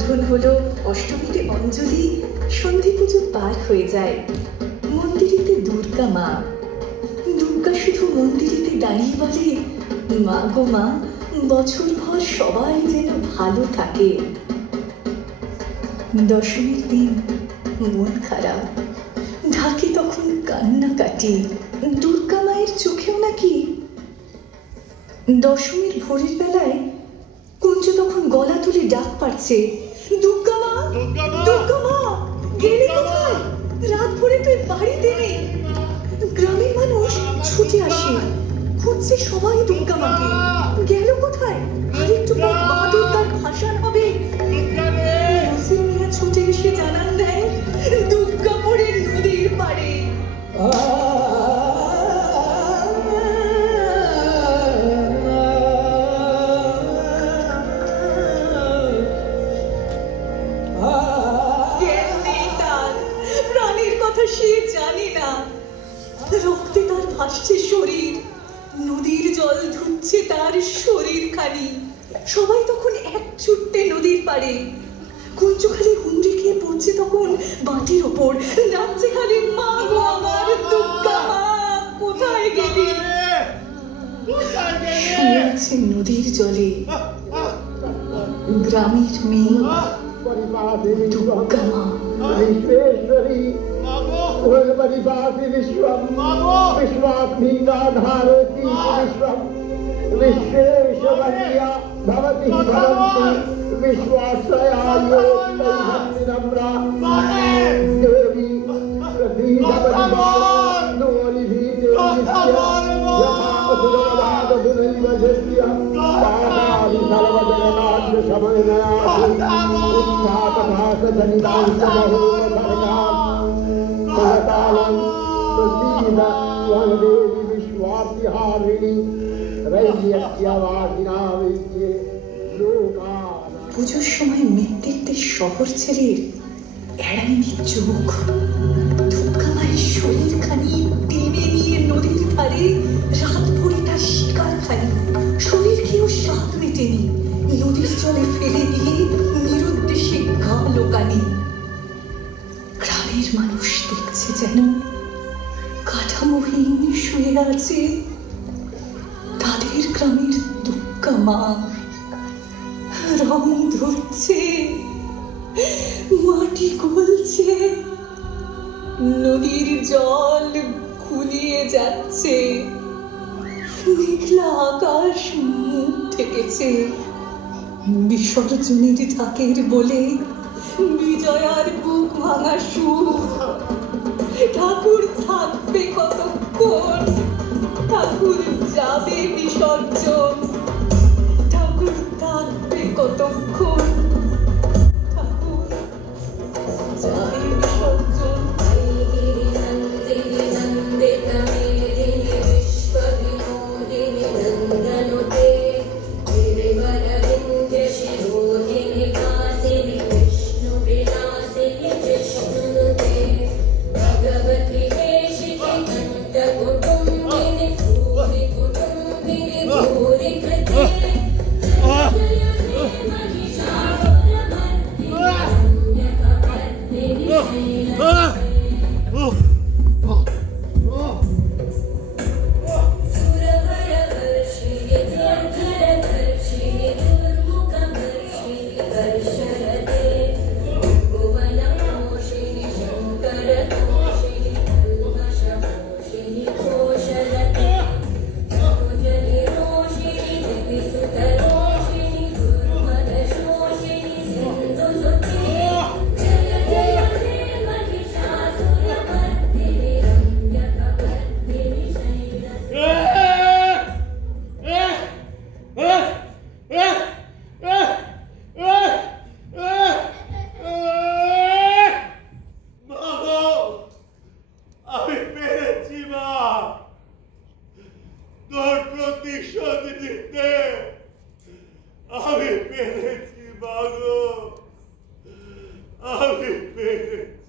উদ্বোধন হলো অষ্টমীতে অঞ্জলি, সন্ধি পুজো পার হয়ে যায়। মন্দিরেতে দুর্গা মা। দুর্গা শুধু মন্দিরেতে দাঁড়িয়ে বলে, মা গো মা, বছর ভর সবাই যেন ভালো থাকে। দশমীর দিন মন খারাপ, ঢাকে তখন কান্নাকাটি। দুর্গা মায়ের চোখেও নাকি। দশমীর ভোরের বেলায় কুঞ্জ তখন গলা তুলে ডাক পাচ্ছে, দুর্গা মা, দুর্গা মা, গেলে কোথায়? রাত ভরে তুই বাড়িতে নেই। গ্রামের মানুষ ছুটে আসে, খুঁজছে সবাই দুর্গা মাকে। গেল কোথায়? আর একটু পর মা দুর্গার ভাসান হবে। মুসলিম মিয়া ছুটে এসে জানান দেয়, দুর্গাপুরের নদীর পাড়ে। প্রাণীর কথা সে জানে না। রক্তে তার ভাসছে শরীর, নদীর জল ধুচ্ছে তার শরীর খানি। সবাই তখন এক ছুটতে নদীর পাড়ে। কুঞ্জ খালি হুমড়ি খেয়ে পড়ছে তখন বাটির ওপর, ডাকছে খালি, মা গো আমার দুর্গা মা, কোথায় গেলি? শুয়ে আছে নদীর জলে গ্রামের মেয়ে দুর্গা মা। विश्वेश्वरी विश्वम विश्वात्मीकाधारती विश्वम विश्वेशवन्या भवति भवन्ति विश्वाश्रयायो नम्रा देवी পুজোর সময় নেতৃত্বের শহর ছেলের এড়ায়নি চোখ। দুর্গা মায়ের শরীর খানি টেনে নিয়ে নদীর ধারে রাত ভরে তার শিকার খানি। শরীর খেয়েও স্বাদ মেটেনি, নদীর জলে ফেলে দিয়ে নিরুদ্দেশে গা লোকানি। গ্রামের মানুষ দেখছে যেন কাঠামোহীন শুয়ে আছে তাদের গ্রামের দুর্গা মা। রং ধরছে, মাটি গলছে, নদীর জল ঘুলিয়ে যাচ্ছে, মেঘলা আকাশ মুখ ঠেকেছে। বিসর্জনের ঢাকের বলে বিজয়ার বুক ভাঙা সুর। ঠাকুর থাকবে কতক্ষণ, ঠাকুর যাবে বিসর্জন। ঠাকুর থাকবে কতক্ষণ, ঠাকুর যাবে বিসর্জন। তোর প্রতিশোধ নিতে আমি পেরেছি মাগো, আমি পেরেছি।